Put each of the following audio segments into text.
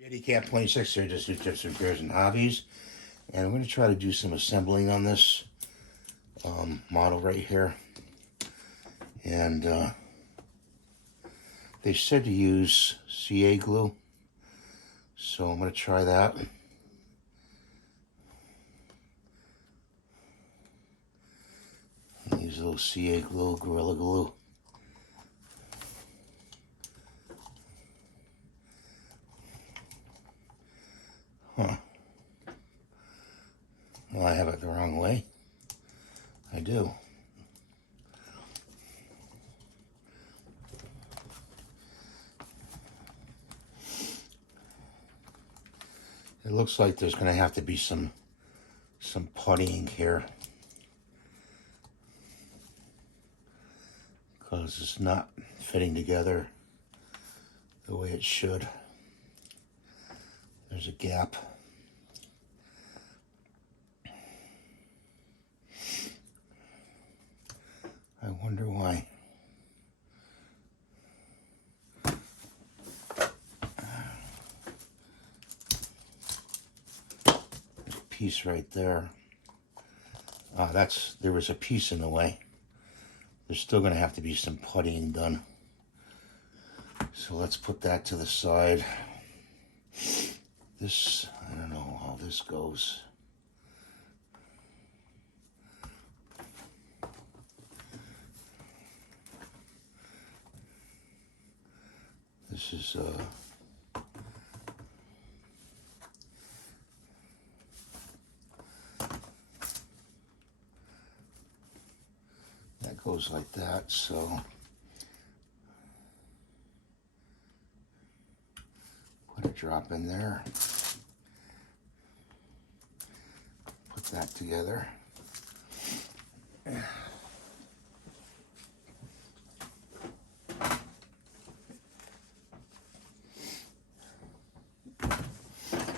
JD Camp 26 here, just do tips, repairs, and hobbies. And I'm going to try to do some assembling on this model right here. And they said to use CA glue, so I'm going to try that. Use a little CA glue, Gorilla Glue. Huh. Well, I have it the wrong way. I do. It looks like there's going to have to be some puttying here, because it's not fitting together the way it should. There's a gap. I wonder why. There's a piece right there. There was a piece in the way. There's still going to have to be some puttying done. So let's put that to the side. This, I don't know how this goes. This is that goes like that, so put a drop in there, put that together.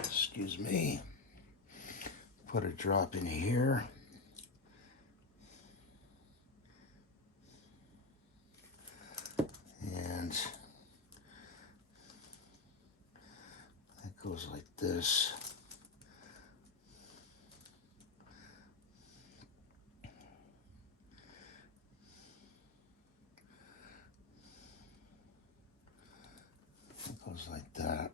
Excuse me. Put a drop in here. And that goes like this. It goes like that.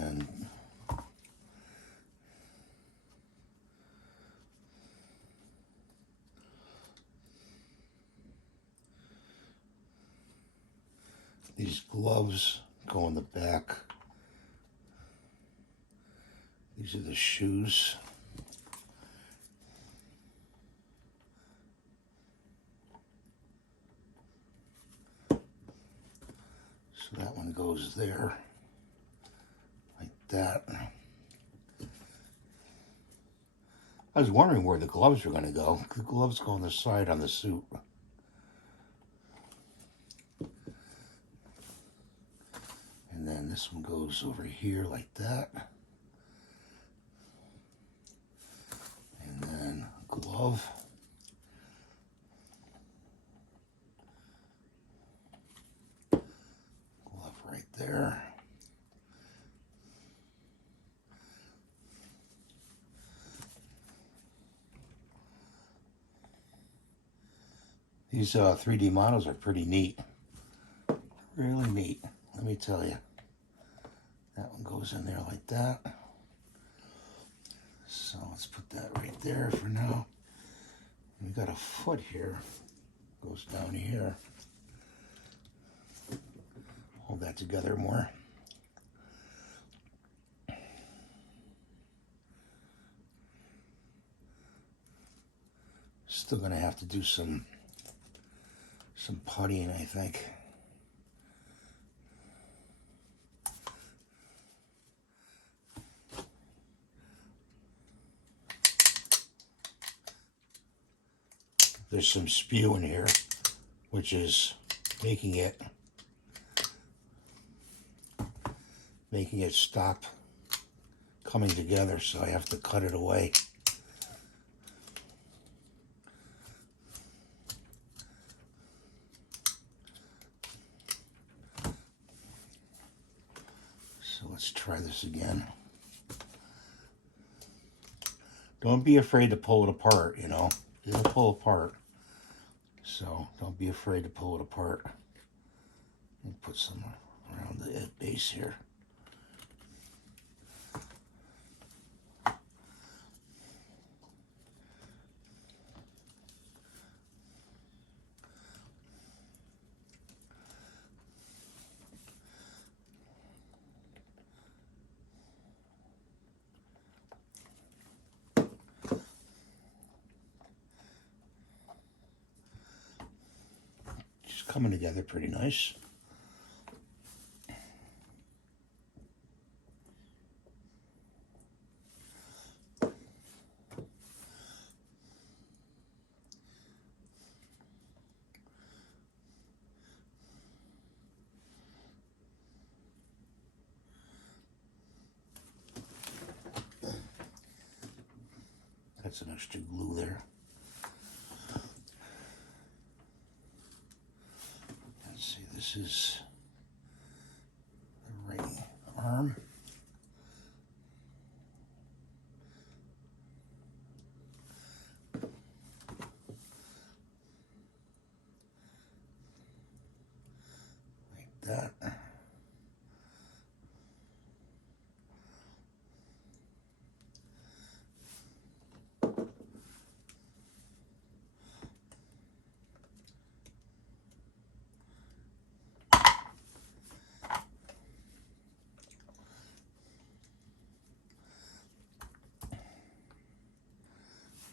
And these gloves go in the back. These are the shoes. So that one goes there, like that. I was wondering where the gloves were going to go. The gloves go on the side on the suit. And then this one goes over here like that. And then a glove. Glove right there. These 3D models are pretty neat. Really neat, let me tell you. That one goes in there like that. So let's put that right there for now. We got a foot here. Goes down here. Hold that together more. Still gonna have to do some puttying, I think. There's some spew in here, which is making it stop coming together, so I have to cut it away. Let's try this again. Don't be afraid to pull it apart, you know. It'll pull apart. So don't be afraid to pull it apart. And put some around the base here. Coming together pretty nice. That's some extra glue there. This is the ring arm. Like that.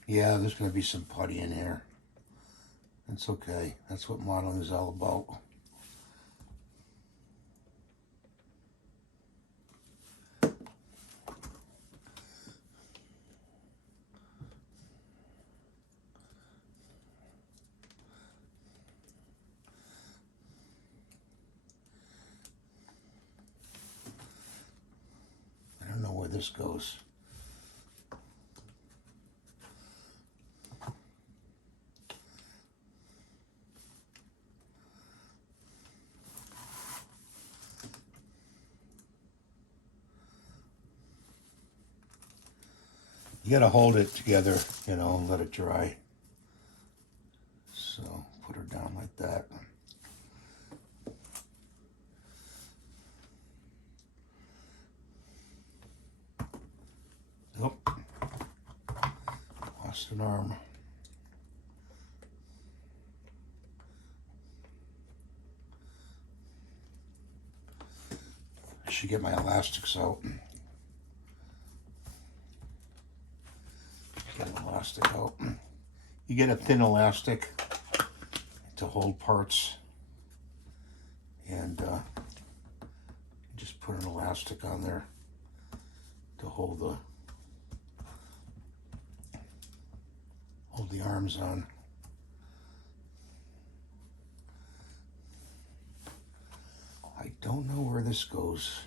Yeah, there's going to be some putty in here. That's okay. That's what modeling is all about. I don't know where this goes. You gotta hold it together, you know, and let it dry. So put her down like that. Oh, lost an arm. I should get my elastics out. Get an elastic out. You get a thin elastic to hold parts, and just put an elastic on there to hold the arms on. I don't know where this goes.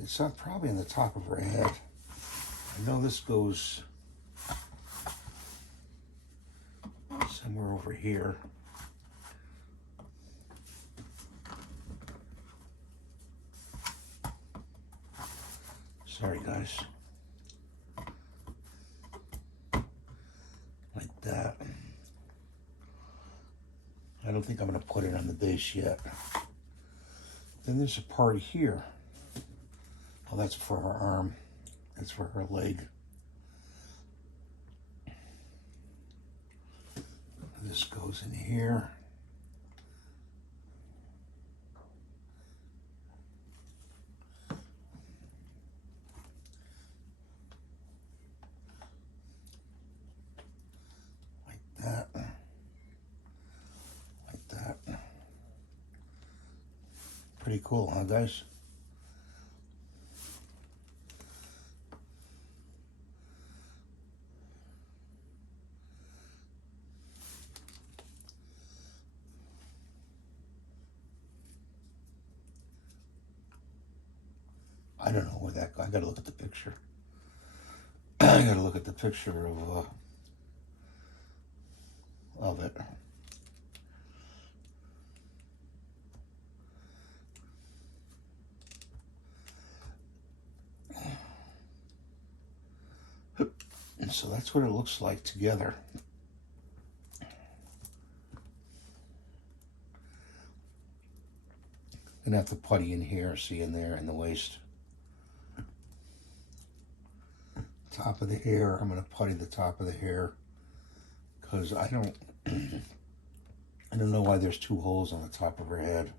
It's not probably on the top of her head. I know this goes somewhere over here. Sorry, guys. Like that. I don't think I'm going to put it on the base yet. Then there's a part here. Oh, that's for her arm. That's for her leg. This goes in here. Like that. Like that. Pretty cool, huh, guys? I don't know where that goes. I gotta look at the picture. I gotta look at the picture of it. And so that's what it looks like together. Gonna have to putty in here, see in there, in the waist. Top of the hair, I'm gonna putty the top of the hair because I don't know why there's 2 holes on the top of her head.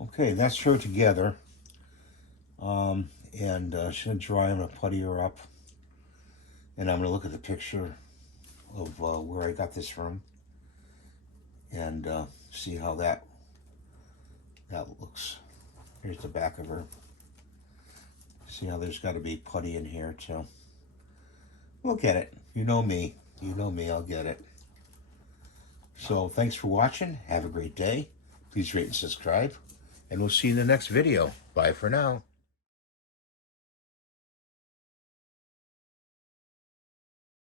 Okay, that's her together. And she's gonna dry. I'm gonna putty her up, and I'm gonna look at the picture of where I got this from, and see how that looks. Here's the back of her. See how there's got to be putty in here too. We'll get it. You know me. You know me. I'll get it. So thanks for watching. Have a great day. Please rate and subscribe, and we'll see you in the next video. Bye for now.